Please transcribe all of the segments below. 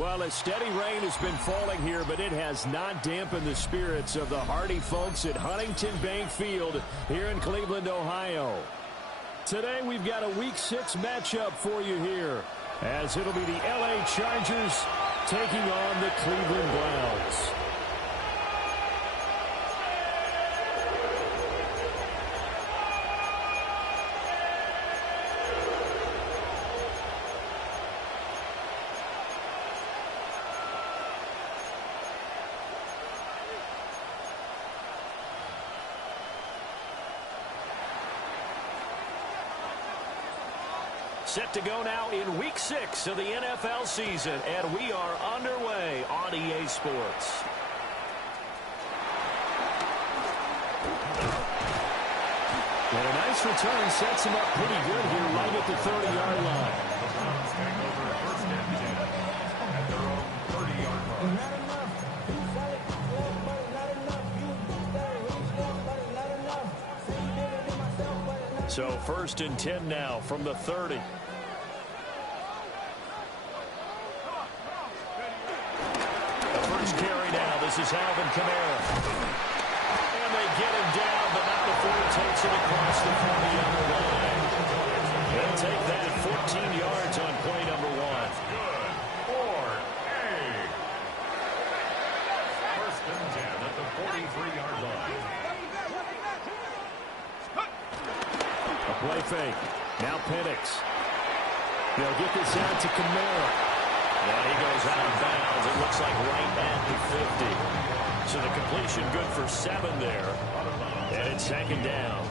Well, a steady rain has been falling here, but it has not dampened the spirits of the hardy folks at Huntington Bank Field here in Cleveland, Ohio. Today, we've got a Week 6 matchup for you here, as it'll be the LA Chargers taking on the Cleveland Browns. Set to go now in Week 6 of the NFL season, and we are underway on EA Sports. And a nice return sets him up pretty good here right at the 30-yard line. So 1st and 10 now from the 30. The first carry now. This is Alvin Kamara. And they get him down, but not before he takes it across the 40-yard line. They'll take that at 14 yards on play number 1. First and 10 at the 43-yard line. Play fake. Now Penix. They'll get this out to Kamara. And he goes out of bounds. It looks like right at the 50. So the completion good for 7 there. And it's 2nd down.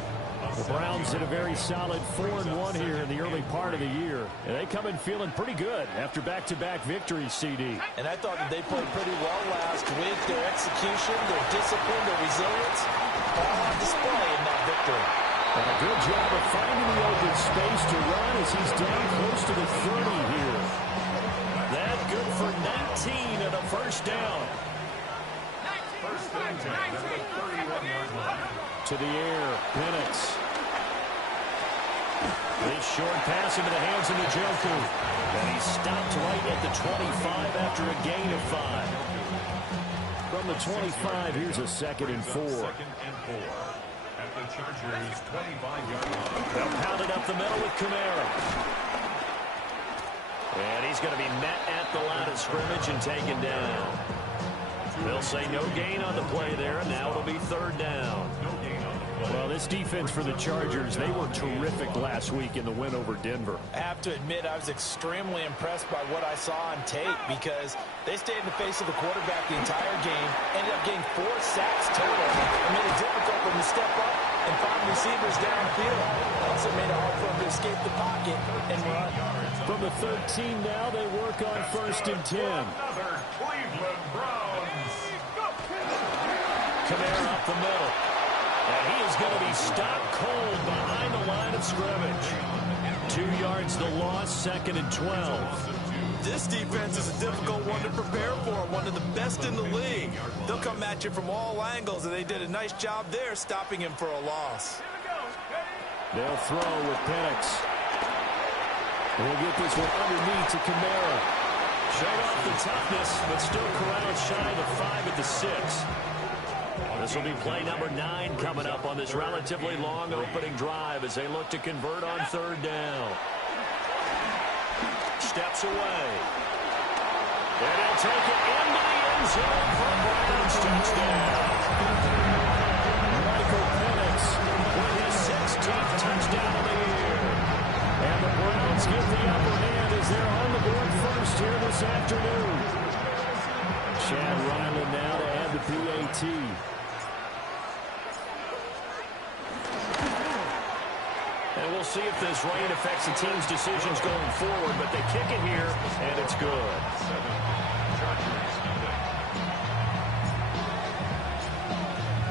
The Browns did a very solid 4-1 here in the early part of the year. And they come in feeling pretty good after back-to-back victories, CD. And I thought that they played pretty well last week. Their execution, their discipline, their resilience, all on display in that victory. And a good job of finding the open space to run as he's down close to the 30 here. That good for 19 and a first down. First and 10 at the 31-yard line. To the air, Penix. This short pass into the hands of Njoku. And he's stopped right at the 25 after a gain of 5. From the 25, here's a 2nd and 4. Second and 4. At the Chargers' 25-yard line. They'll pound it up the middle with Kamara. And he's going to be met at the line of scrimmage and taken down. They'll say no gain on the play there, and now it'll be 3rd down. No gain on the play. Well, this defense for the Chargers, they were terrific last week in the win over Denver. I have to admit, I was extremely impressed by what I saw on tape because they stayed in the face of the quarterback the entire game, ended up getting 4 sacks total, and made it difficult for him to step up and find receivers downfield. Also made it hard for him to escape the pocket and run. From the 13 now, they work on 1st and 10. Another Cleveland Browns. Kamara up the middle. And he is going to be stopped cold behind the line of scrimmage. 2 yards the loss, 2nd and 12. This defense is a difficult one to prepare for, one of the best in the league. They'll come at you from all angles, and they did a nice job there stopping him for a loss. They'll throw with Penix. We'll get this one underneath to Kamara. Showed off the toughness, but still corralled shy of the 5 at the 6. This will be play number 9 coming up on this relatively long opening drive as they look to convert on 3rd down. Steps away. And he'll take it into the end zone for a Browns touchdown. Michael Penix with his 16th touchdown of the year. And the Browns get the upper hand as they're on the board first here this afternoon. Chad Ryland now to add the PAT. And we'll see if this rain affects the team's decisions going forward, but they kick it here, and it's good.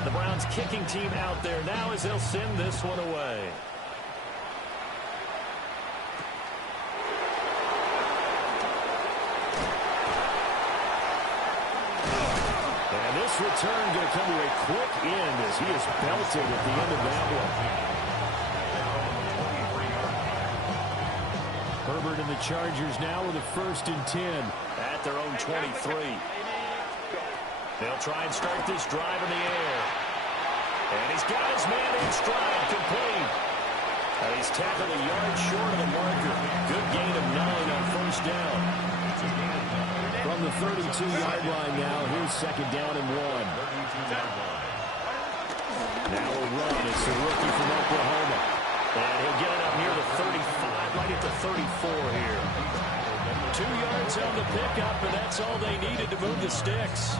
The Browns kicking team out there now as they'll send this one away. And this return going to come to a quick end as he is belted at the end of that one. Herbert and the Chargers now with a 1st and 10 at their own 23. They'll try and start this drive in the air. And he's got his man in stride, complete. And he's tackled a yard short of the marker. Good gain of 9 on 1st down. From the 32-yard line now, here's 2nd down and 1. Now a run. It's the rookie from Oklahoma. And he'll get it up near the 35, right at the 34 here. 2 yards on the pickup, and that's all they needed to move the sticks.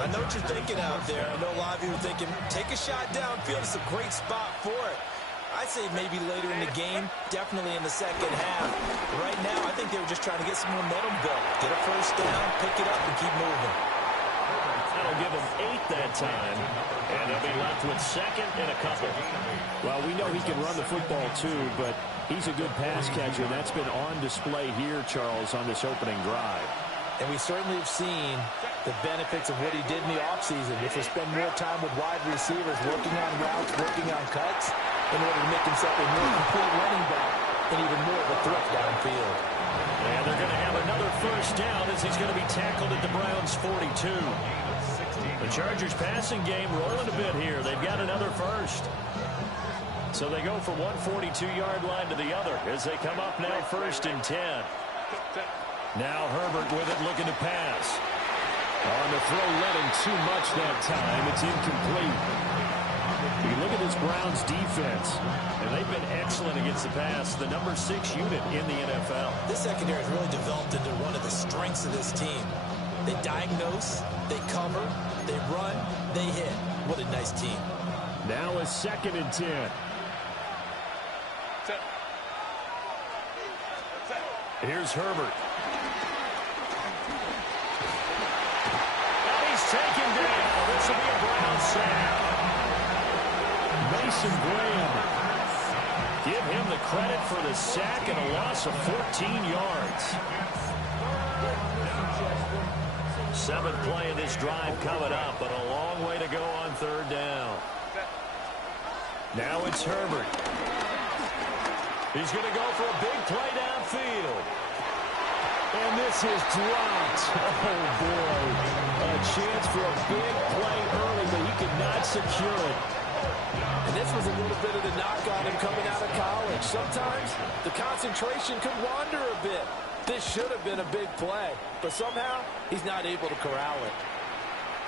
I know what you're thinking out there. I know a lot of you are thinking, take a shot downfield. It's a great spot for it. I say maybe later in the game, definitely in the second half. Right now, I think they were just trying to get some momentum built. Get a 1st down, pick it up, and keep moving. That'll give them 8 that time. And they'll be left with 2nd and a couple. Well, we know he can run the football too, but he's a good pass catcher, and that's been on display here, Charles, on this opening drive. And we certainly have seen the benefits of what he did in the offseason, which was spend more time with wide receivers, working on routes, working on cuts, in order to make himself a more complete running back and even more of a threat downfield. And they're going to have another 1st down as he's going to be tackled at the Browns' 42. The Chargers passing game rolling a bit here. They've got another 1st. So they go from one 42-yard line to the other as they come up now 1st and 10. Now Herbert with it, looking to pass. On the throw, letting too much that time. It's incomplete. You look at this Browns defense, and they've been excellent against the pass. The number 6 unit in the NFL. This secondary has really developed into one of the strengths of this team. They diagnose, they cover, they run, they hit. What a nice team. Now a 2nd and 10. Here's Herbert. And he's taken down. This will be a Brown sack. Mason Graham. Give him the credit for the sack and a loss of 14 yards. 7th play in this drive coming up, but a long way to go on 3rd down. Now it's Herbert. He's going to go for a big play downfield. And this is dropped. Oh, boy. A chance for a big play early, but he could not secure it. And this was a little bit of the knock on him coming out of college. Sometimes the concentration could wander a bit. This should have been a big play, but somehow he's not able to corral it.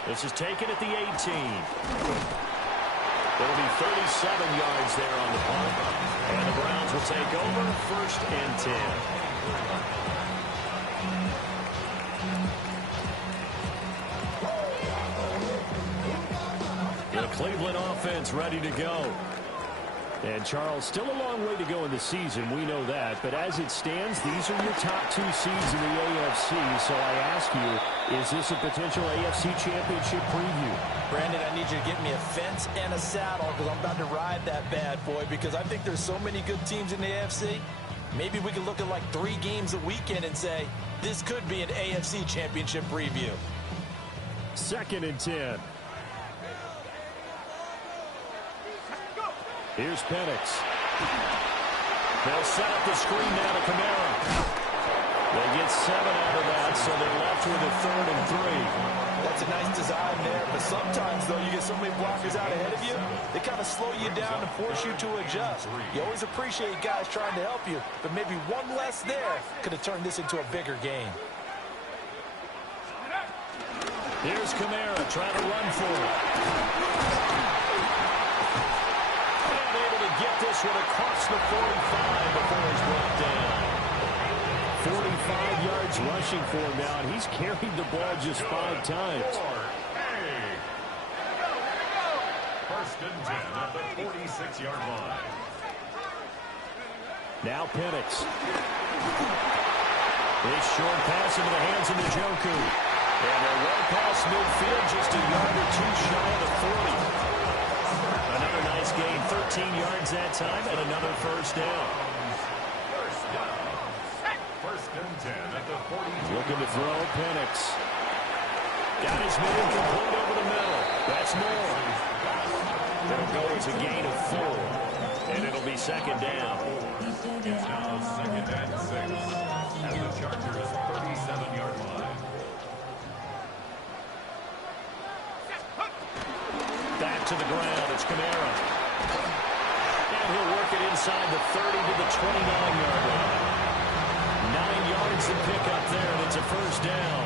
This is taken at the 18. It'll be 37 yards there on the punt. And the Browns will take over 1st and 10. The Cleveland offense ready to go. And, Charles, still a long way to go in the season. We know that. But as it stands, these are your top 2 seeds in the AFC. So I ask you, is this a potential AFC championship preview? Brandon, I need you to get me a fence and a saddle because I'm about to ride that bad boy because I think there's so many good teams in the AFC. Maybe we can look at like 3 games a weekend and say, this could be an AFC championship preview. 2nd and 10. Here's Penix. They'll set up the screen now to Kamara. They get 7 out of that, so they're left with a 3rd and 3. That's a nice design there, but sometimes, though, you get so many blockers out ahead of you, they kind of slow you down and force you to adjust. You always appreciate guys trying to help you, but maybe one less there could have turned this into a bigger game. Here's Kamara trying to run for it. Get this one across the 45 before he's brought down. 45 yards rushing for him now, and he's carried the ball just 5 times. 1st and 10 at the 46-yard line. Now Penix. This short pass into the hands of Njoku. And they're well past midfield, just a yard or 2 shy of the 40. Another nice gain, 13 yards that time, and another 1st down. 1st and 10 at the 40. Looking to throw, Penix. Got his man complete over the middle. That's more. It'll go as a gain of 4. And it'll be second down. It's now 2nd and 6 at the Chargers' 37-yard line. Back to the ground. It's Kamara. And he'll work it inside the 30 to the 29-yard line. 9 yards to pick up there, and it's a first down.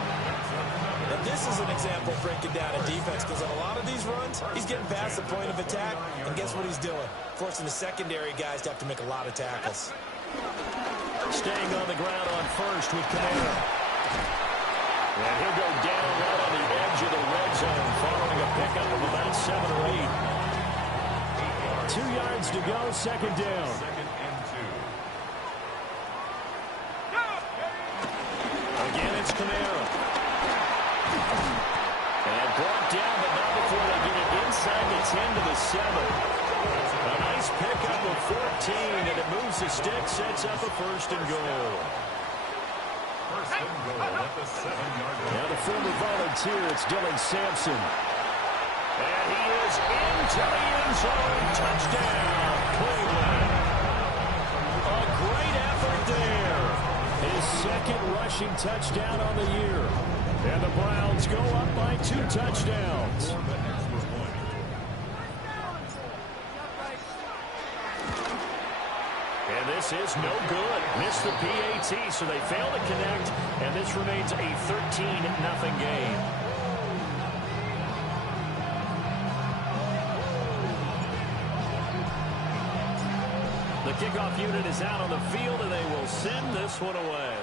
And this is an example of breaking down a defense, because on a lot of these runs, he's getting past the point of attack, and guess what he's doing? Forcing the secondary guys to have to make a lot of tackles. Staying on the ground on first with Kamara. And he'll go down right on the edge of the red zone, following a pickup of about 7 or 8. 2 yards to go, second down. 2nd and 2. Again, it's Kamara. And brought down, but not before they get it inside the 10 to the 7. A nice pickup of 14, and it moves the stick, sets up a first and goal. First and goal at the 7-yard line. Now the former volunteer, it's Dylan Sampson. And he is into the end zone. Touchdown, Cleveland. A great effort there. His second rushing touchdown on the year. And the Browns go up by 2 touchdowns. And this is no good. Missed the PAT, so they fail to connect. And this remains a 13-0 game. The kickoff unit is out on the field, and they will send this one away.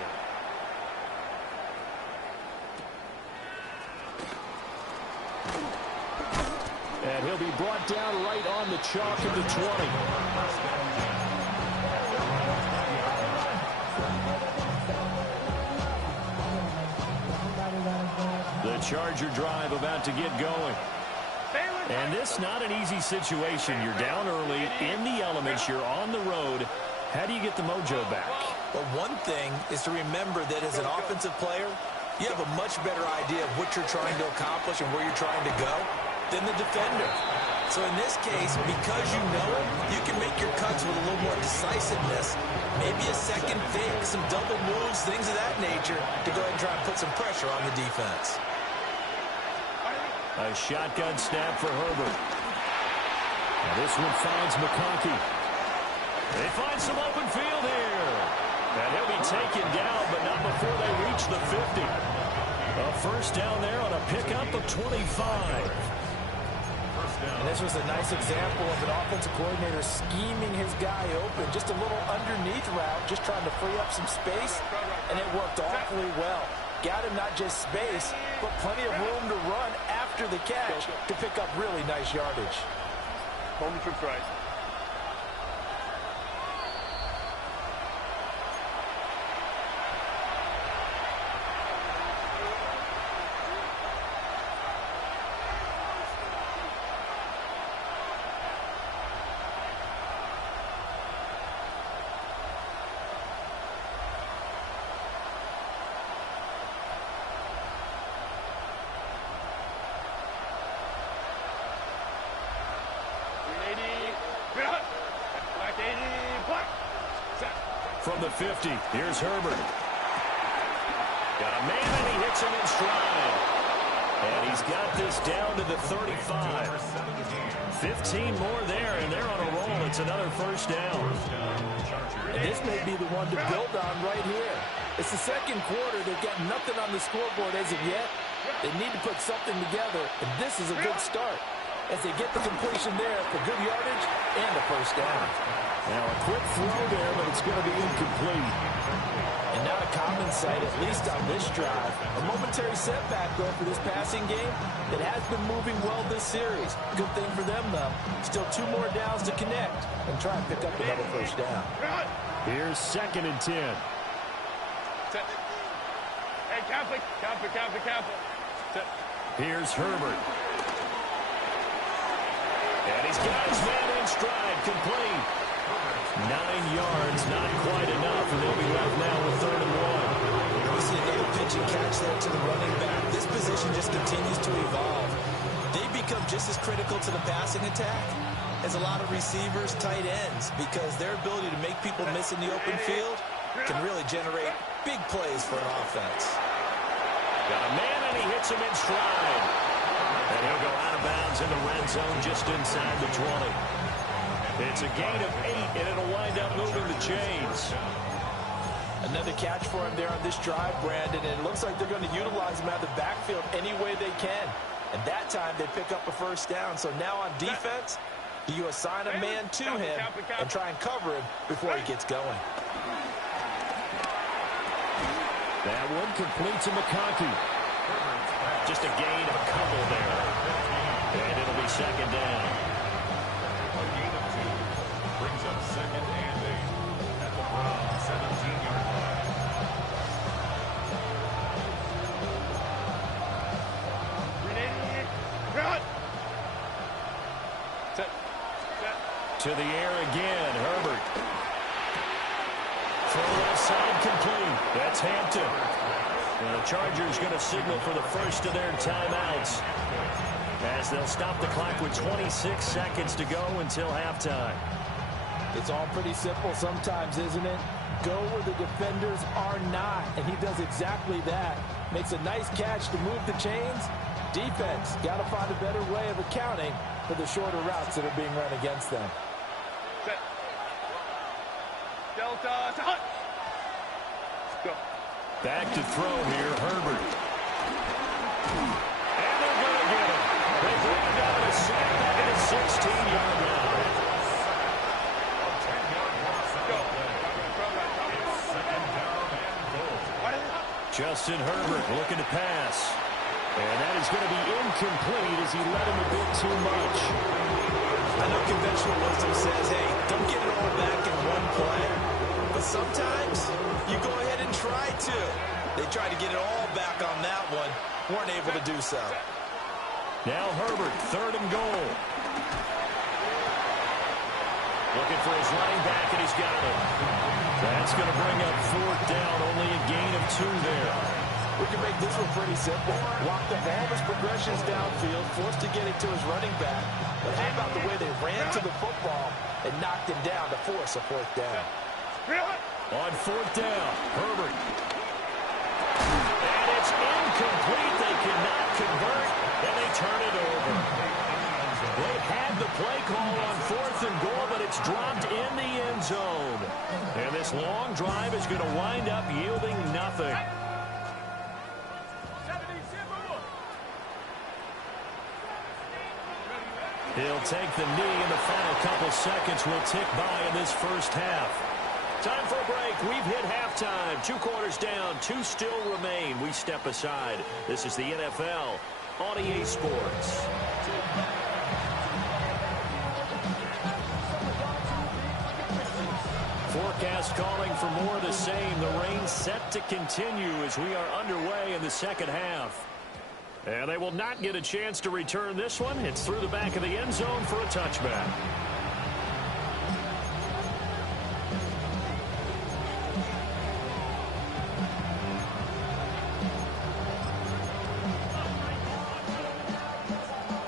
And he'll be brought down right on the chalk at the 20. The Charger drive about to get going. And this not an easy situation. You're down early, in the elements, you're on the road. How do you get the mojo back? But one thing is to remember that as an offensive player, you have a much better idea of what you're trying to accomplish and where you're trying to go than the defender. So in this case, because you know it, you can make your cuts with a little more decisiveness, maybe a second fake, some double moves, things of that nature, to go ahead and try and put some pressure on the defense. A shotgun snap for Herbert. And this one finds McConkey. They find some open field here. And he'll be taken down, but not before they reach the 50. A first down there on a pickup of 25. And this was a nice example of an offensive coordinator scheming his guy open. Just a little underneath route, just trying to free up some space. And it worked awfully well. Got him not just space, but plenty of room to run after the catch to pick up really nice yardage. Home trips right. From the 50, here's Herbert. Got a man, and he hits him in stride. And he's got this down to the 35. 15 more there, and they're on a roll. It's another first down. And this may be the one to build on right here. It's the second quarter. They've got nothing on the scoreboard as of yet. They need to put something together, and this is a good start as they get the completion there for good yardage and a first down. Now a quick throw there, but it's going to be incomplete. And not a common sight, at least on this drive. A momentary setback, though, for this passing game that has been moving well this series. Good thing for them, though. Still 2 more downs to connect and try and pick up another first down. Here's 2nd and 10. Hey, careful. Here's Herbert. And he's got his man in stride, complete. 9 yards, not quite enough, and they'll be left now with 3rd and 1. We see another pitch and catch there to the running back. This position just continues to evolve. They become just as critical to the passing attack is a lot of receivers, tight ends, because their ability to make people miss in the open field can really generate big plays for an offense. Got a man, and he hits him in stride. And he'll go out of bounds in the red zone just inside the 20. It's a gain of 8, and it'll wind up moving the chains. Another catch for him there on this drive, Brandon, and it looks like they're going to utilize him out of the backfield any way they can. And that time they pick up a first down. So now on defense, do you assign a man to him and try and cover him before he gets going? That one complete to McConkey. Just a gain of a couple there. And it'll be second down. A gain of 2 brings up second and 8 at the Browns 17-yard line. To the air again, Herbert. Throw left side complete. That's Hampton. And the Chargers going to signal for the first of their timeouts, as they'll stop the clock with 26 seconds to go until halftime. It's all pretty simple sometimes, isn't it? Go where the defenders are not, and he does exactly that. Makes a nice catch to move the chains. Defense got to find a better way of accounting for the shorter routes that are being run against them. Set. Delta. Let's go. Back to throw here, Herbert. And they're going to get him. They bring down a sack back at a 16-yard line. Justin Herbert looking to pass. And that is going to be incomplete as he led him a bit too much. I know conventional wisdom says, hey, don't get it all back in one play. But sometimes you go ahead and try to. They tried to get it all back on that one. Weren't able to do so. Now Herbert, third and goal. Looking for his running back, and he's got it. That's going to bring up fourth down. Only a gain of 2 there. We can make this one pretty simple. Walk the ball of his progressions downfield, forced to get it to his running back. But how about the way they ran to the football and knocked him down to force a fourth down? On fourth down, Herbert. And it's incomplete. They cannot convert, and they turn it over. They had the play call on fourth and goal, but it's dropped in the end zone. And this long drive is going to wind up yielding nothing. He'll take the knee, and the final couple seconds will tick by in this first half. Time for a break. We've hit halftime. 2 quarters down, 2 still remain. We step aside. This is the NFL on EA Sports. Forecast calling for more of the same. The rain set to continue as we are underway in the second half. And they will not get a chance to return this one. It's through the back of the end zone for a touchback.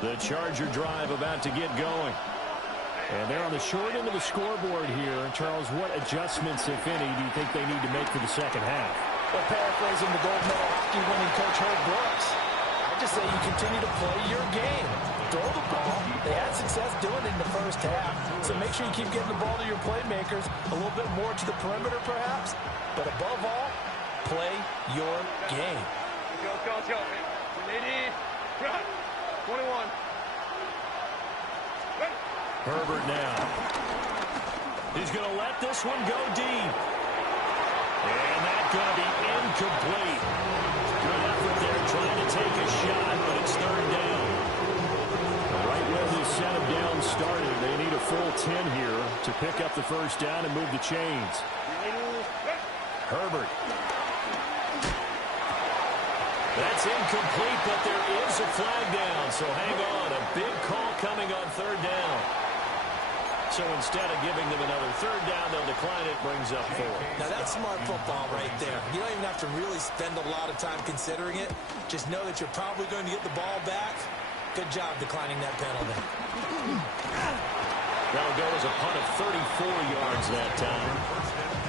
The Charger drive about to get going. And they're on the short end of the scoreboard here. Charles, what adjustments, if any, do you think they need to make for the second half? Well, paraphrasing the gold medal hockey winning coach Herb Brooks, I just say you continue to play your game. Throw the ball. They had success doing it in the first half. So make sure you keep getting the ball to your playmakers, a little bit more to the perimeter perhaps. But above all, play your game. Let's go. 21. Herbert now. He's going to let this one go deep. And that's going to be incomplete. Good effort there trying to take a shot, but it's third down. Right where this set of downs started, they need a full 10 here to pick up the first down and move the chains. Herbert. That's incomplete, but there is a flag down, so hang on. A big call coming on third down. So instead of giving them another third down, they'll decline it, brings up 4. Now that's smart football right there. You don't even have to really spend a lot of time considering it. Just know that you're probably going to get the ball back. Good job declining that penalty. That'll go as a punt of 34 yards that time.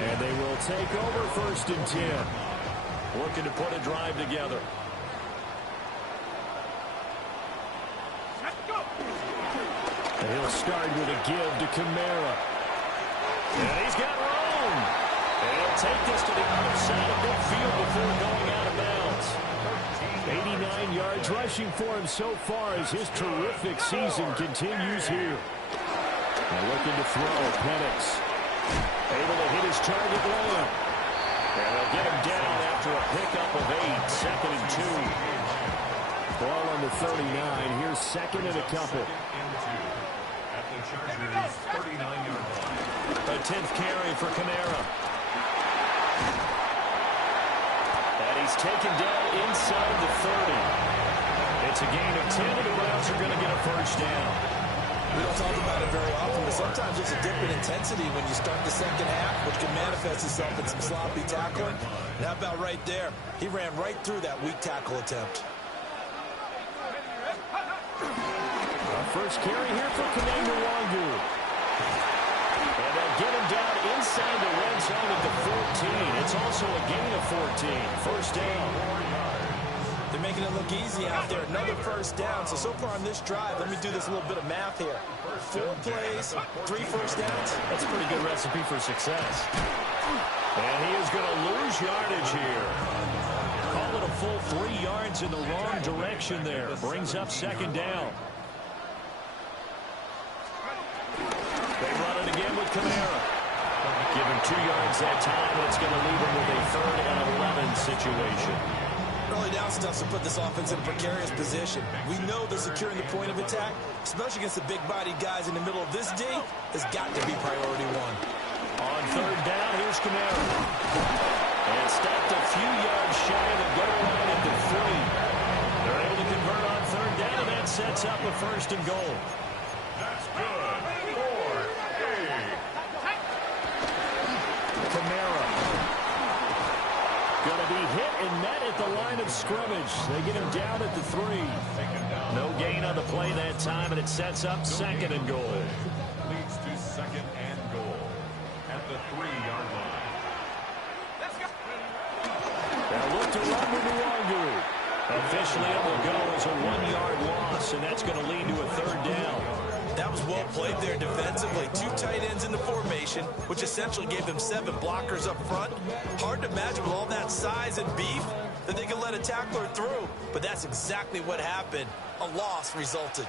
And they will take over 1st and 10. Looking to put a drive together. And he'll start with a give to Kamara. And he's got room. And he'll take this to the other side of midfield before going out of bounds. 89 yards rushing for him so far as his terrific season continues here. And looking to throw, Penix. Able to hit his target layup. And they'll get him down after a pickup of 8. 2nd and 2. Ball on the 39. Here's 2nd and a couple. At the Chargers' 39-yard line. A 10th carry for Kamara. And he's taken down inside the 30. It's a gain of 10, and the Browns are going to get a 1st down. We don't talk about it very often, but sometimes there's a dip in intensity when you start the 2nd half, which can manifest itself in some sloppy tackling. And how about right there? He ran right through that weak tackle attempt. First carry here for Kananga-Wangu. And they'll get him down inside the red zone at the 14. It's also a gain of 14. 1st down. They're making it look easy out there. Another 1st down. So far on this drive, let me do this a little bit of math here. 4 plays, 3 1st downs. That's a pretty good recipe for success. And he is going to lose yardage here. Call it a full 3 yards in the wrong direction there. Brings up 2nd down. They run it again with Kamara. Give him 2 yards that time, and it's going to leave him with a 3rd and 11 situation. Early down stuff to put this offense in a precarious position. We know that securing the point of attack, especially against the big-bodied guys in the middle of this D, has got to be priority 1. On 3rd down, here's Kamara. And stopped a few yards shy of the goal line at the 3. They're able to convert on 3rd down, and that sets up a 1st and goal. That's good. 4-8. Kamara. Going to be hit and met at the line of scrimmage. They get him down at the 3. No gain on the play that time, and it sets up 2nd and goal. Leads to 2nd and goal at the 3-yard line. They'll look to run with Wangu. Officially, it will go as a 1-yard loss, and that's going to lead to a 3rd down. That was well played there defensively. 2 tight ends in the formation, which essentially gave them 7 blockers up front. Hard to imagine with all that size and beef that they could let a tackler through. But that's exactly what happened. A loss resulted.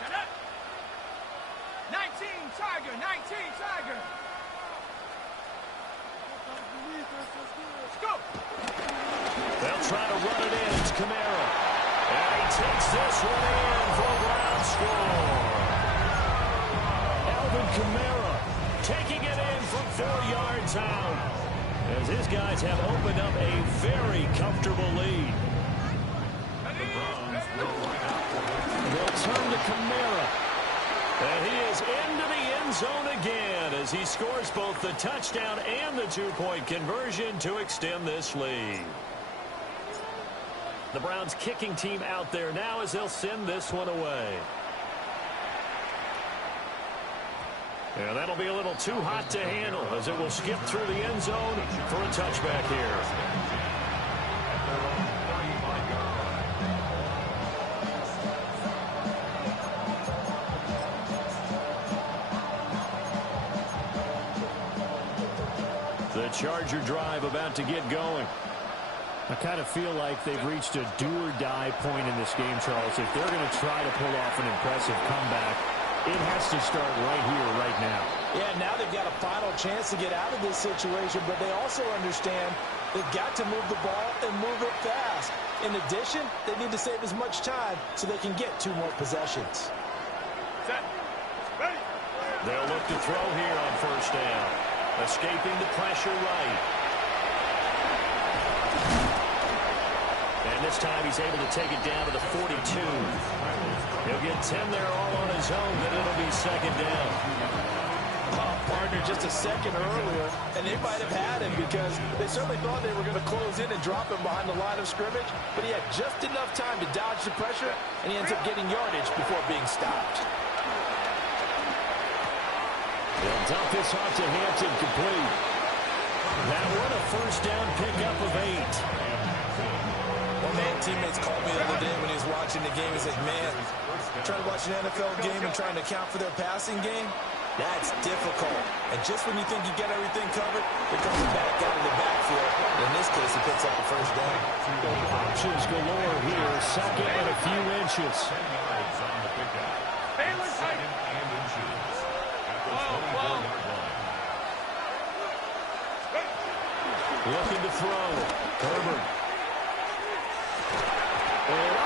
19 Tiger, 19 Tiger. Let's go. They'll try to run it in. It's Kamara. And he takes this one in for a Brown score. Kamara taking it in from 4 yards out as his guys have opened up a very comfortable lead. They'll turn to Kamara. And he is into the end zone again as he scores both the touchdown and the 2-point conversion to extend this lead. The Browns kicking team out there now as they'll send this one away. And that'll be a little too hot to handle as it will skip through the end zone for a touchback here. The Charger drive about to get going. I kind of feel like they've reached a do-or-die point in this game, Charles. If they're going to try to pull off an impressive comeback, it has to start right here, right now. Yeah, now they've got a final chance to get out of this situation, but they also understand they've got to move the ball and move it fast. In addition, they need to save as much time so they can get 2 more possessions. Set. Ready. They'll look to throw here on 1st down. Escaping the pressure right. And this time he's able to take it down to the 42. He'll get 10 there all on his own, then it'll be 2nd down. Partner just a second earlier, and they might have had him because they certainly thought they were going to close in and drop him behind the line of scrimmage, but he had just enough time to dodge the pressure, and he ends up getting yardage before being stopped. Dump this off to Hampton, complete. That one a first down pickup of 8. Well, man, teammates called me the other day when he was watching the game. He's like, man, trying to watch an NFL game and trying to account for their passing game, that's difficult. And just when you think you get everything covered, they're coming back out of the backfield. In this case, he picks up the first down. Options galore here. Second and a few inches. Looking to throw. Herbert. And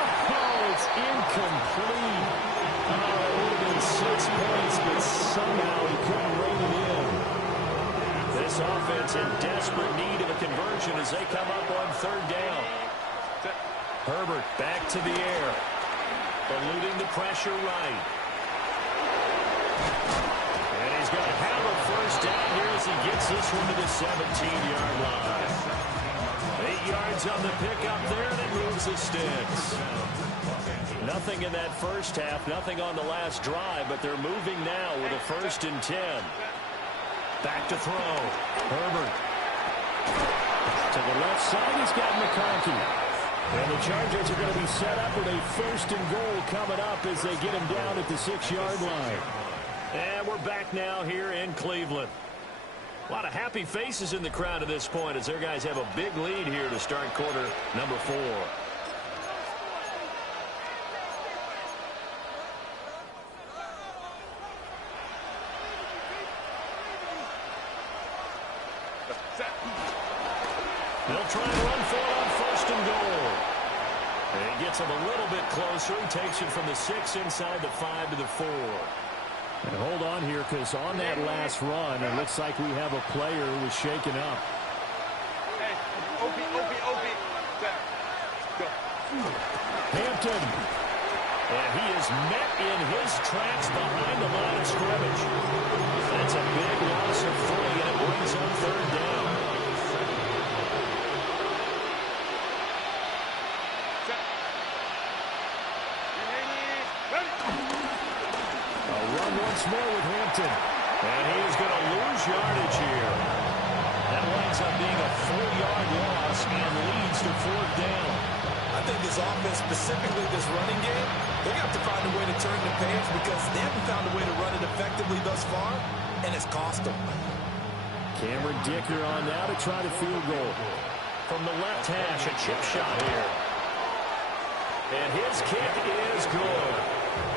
it's incomplete. Oh, it would have been 6 points, but somehow he couldn't rein it in. This offense in desperate need of a conversion as they come up on third down. Herbert back to the air. Eluding the pressure right. And he's going to have a first down here as he gets this one to the 17-yard line. 8 yards on the pickup there, and it moves the sticks. Nothing in that first half, nothing on the last drive, but they're moving now with a 1st and 10. Back to throw. Herbert. To the left side, he's got McConkey. And the Chargers are going to be set up with a 1st and goal coming up as they get him down at the 6-yard line. And we're back now here in Cleveland. A lot of happy faces in the crowd at this point as their guys have a big lead here to start quarter number 4. They'll try and run for it on 1st and goal. And he gets him a little bit closer. He takes it from the 6 inside the 5 to the 4. And hold on here, because on that last run, it looks like we have a player who was shaken up. Hey, OP. Go. Hampton. And he is met in his tracks behind the line of scrimmage. That's a big loss of 3, and it brings up third down. Once more with Hampton. And he is going to lose yardage here. That winds up being a 4-yard loss and leads to 4th down. I think this offense, specifically this running game, they're going to have to find a way to turn the page because they haven't found a way to run it effectively thus far, and it's cost them. Cameron Dicker on now to try the field goal. From the left hash, a chip shot here. And his kick is good.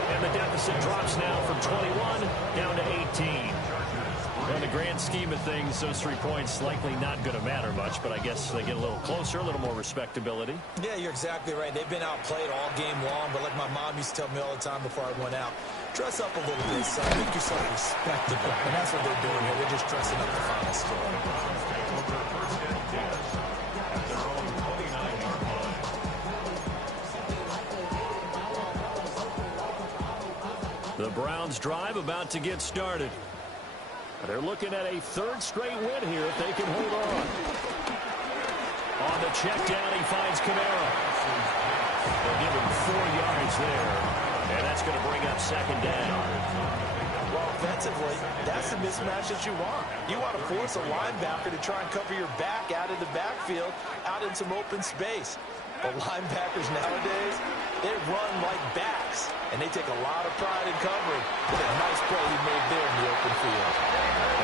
And the deficit drops now from 21 down to 18. In the grand scheme of things, those 3 points likely not going to matter much, but I guess they get a little closer, a little more respectability. Yeah, you're exactly right. They've been outplayed all game long, but like my mom used to tell me all the time before I went out, dress up a little bit, son. Make yourself respectable. And that's what they're doing here. They're just dressing up the final score. The Browns drive about to get started. They're looking at a 3rd straight win here if they can hold on. On the check down, he finds Kamara. They'll give him 4 yards there. And that's going to bring up 2nd down. Well, offensively, that's the mismatch that you want. You want to force a linebacker to try and cover your back out of the backfield, out in some open space. But linebackers nowadays, they run like backs, and they take a lot of pride in covering. What a nice play he made there in the open field.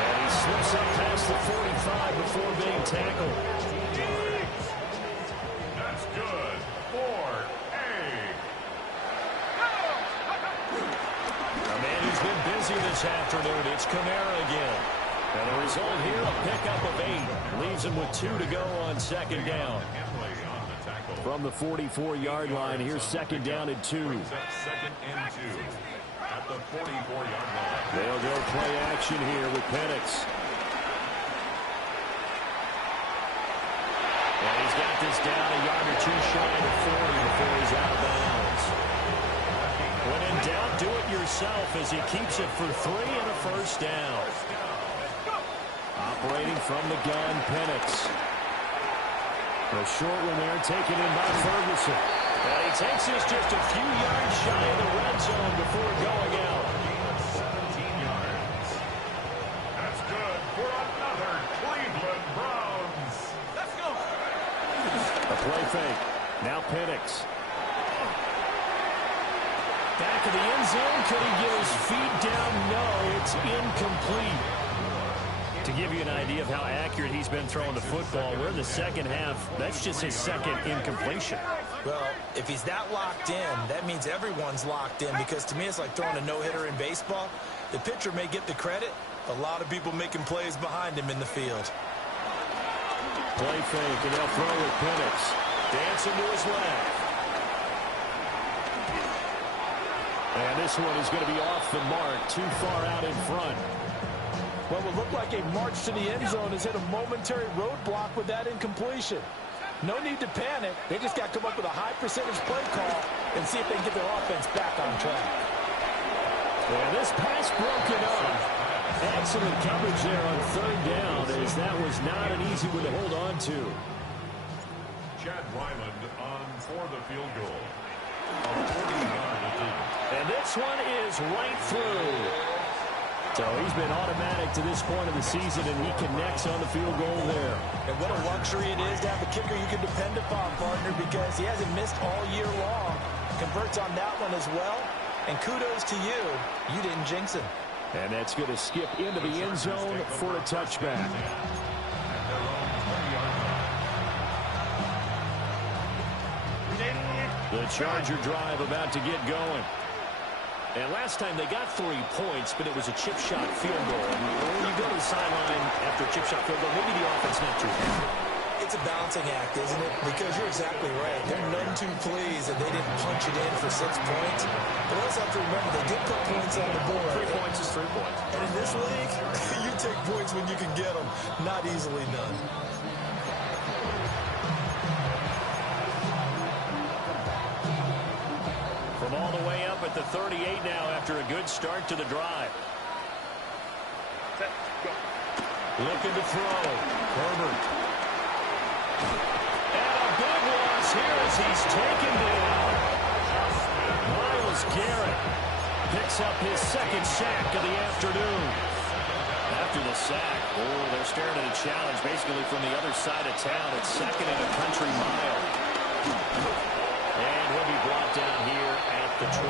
And he slips up past the 45 before being tackled. That's good for A. A man who's been busy this afternoon. It's Kamara again. And the result here, a pickup of 8. Leaves him with 2 to go on 2nd down. From the 44-yard line, here's 2nd down and 2. 2nd and 2 at the 44-yard line. They'll go play action here with Penix. And he's got this down a yard or 2 shy of 40 before he's out of bounds. When in doubt, do it yourself as he keeps it for 3 and a 1st down. Operating from the gun, Penix. A short one there, taken in by Ferguson. And he takes this just a few yards shy of the red zone before going out. 17 yards. for another Cleveland Browns. Let's go. A play fake. Now Penix. Back of the end zone. Could he get his feet down? No, it's incomplete. To give you an idea of how accurate he's been throwing the football, we're in the second half. That's just his second incompletion. Well, if he's that locked in, that means everyone's locked in, because to me it's like throwing a no-hitter in baseball. The pitcher may get the credit, a lot of people making plays behind him in the field. Play fake, and they'll throw with Penix. Dancing to his left. And this one is going to be off the mark, too far out in front. What would look like a march to the end zone has hit a momentary roadblock with that incompletion. No need to panic. They just got to come up with a high percentage play call and see if they can get their offense back on track. And this pass broken up. Excellent coverage there on third down, as that was not an easy one to hold on to. Chad Ryland on for the field goal. A 40-yard attempt. And this one is right through. So he's been automatic to this point of the season, and he connects on the field goal there. And what a luxury it is to have a kicker you can depend upon, partner, because he hasn't missed all year long. Converts on that one as well. And kudos to you. You didn't jinx him. And that's going to skip into the end zone for a touchback. At their own 20-yard line. The Charger drive about to get going. And last time they got 3 points, but it was a chip shot field goal. When you go to the sideline after a chip shot field goal, maybe the offense not too happy. It's a balancing act, isn't it? Because you're exactly right. They're none too pleased that they didn't punch it in for 6 points. But also have to remember, they did put points on the board. 3 points is 3 points. And in this league, you take points when you can get them. Not easily done. From all the way up at the 38 now after a good start to the drive. Set, go. Looking to throw. Herbert. And a big loss here as he's taken down. Myles Garrett picks up his second sack of the afternoon. After the sack, they're staring at a challenge basically from the other side of town. It's second and a country mile. And he'll be brought down here at the 28.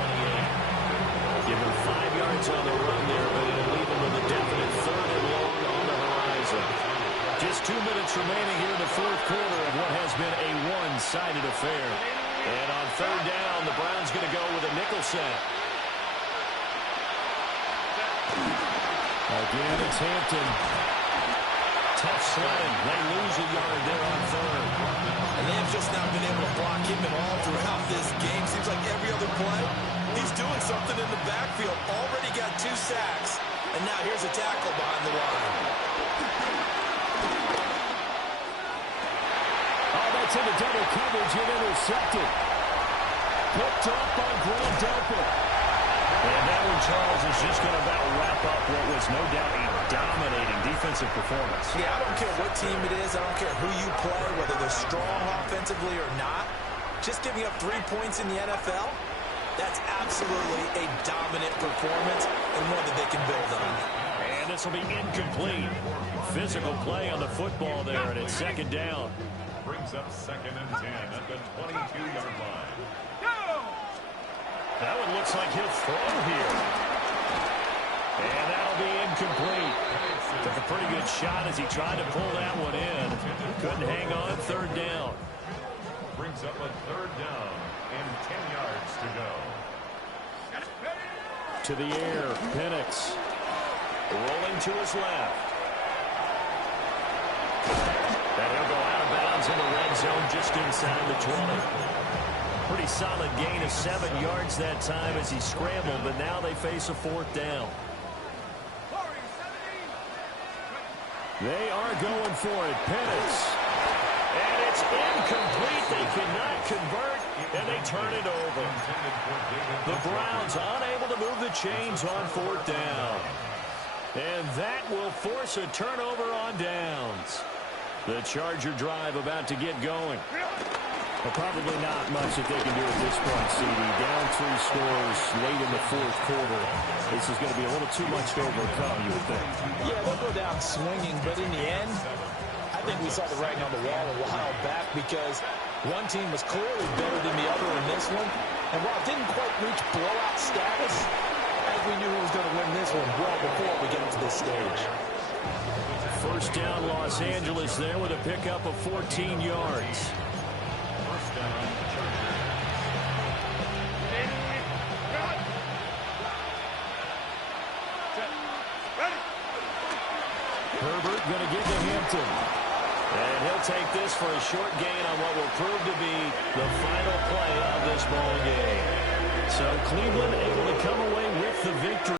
Give him 5 yards on the run there, but it'll leave him with a definite third and long on the horizon. Just 2 minutes remaining here in the fourth quarter of what has been a one-sided affair. And on third down, the Browns going to go with a nickel set. Again, it's Hampton. Tough sledding. They lose a yard there on third. And they have just not been able to block him at all throughout this game. Seems like every other play, he's doing something in the backfield. Already got 2 sacks. And now here's a tackle behind the line. Oh, that's into double coverage and intercepted. Picked up by Grant Delpit. And that one, Charles, is just going to about wrap up what was no doubt a dominating defensive performance. Yeah, I don't care what team it is. I don't care who you play, whether they're strong offensively or not. Just giving up 3 points in the NFL, that's absolutely a dominant performance and one that they can build on. And this will be incomplete. Physical play on the football there, and it's second down. Brings up second and 10 at the 22-yard line. That one looks like he'll throw here. And that'll be incomplete. Took a pretty good shot as he tried to pull that one in. Couldn't hang on third down. Brings up a third down and 10 yards to go. To the air, Penix. Rolling to his left. And he'll go out of bounds in the red zone just inside the 20. Pretty solid gain of 7 yards that time as he scrambled, but now they face a fourth down. They are going for it. Penix. And it's incomplete. They cannot convert, and they turn it over. The Browns unable to move the chains on fourth down. And that will force a turnover on downs. The Charger drive about to get going. Well, probably not much that they can do at this point, CD. Down 3 scores late in the fourth quarter. This is going to be a little too much to overcome, you would think. Yeah, there's no doubt on swinging, but in the end, I think we saw the writing on the wall a while back because one team was clearly better than the other in this one. And while it didn't quite reach blowout status, I think we knew who was going to win this one well before we get to this stage. First down, Los Angeles there with a pickup of 14 yards. First down, Herbert going to give to Hampton. And he'll take this for a short gain on what will prove to be the final play of this ball game. So Cleveland able to come away with the victory.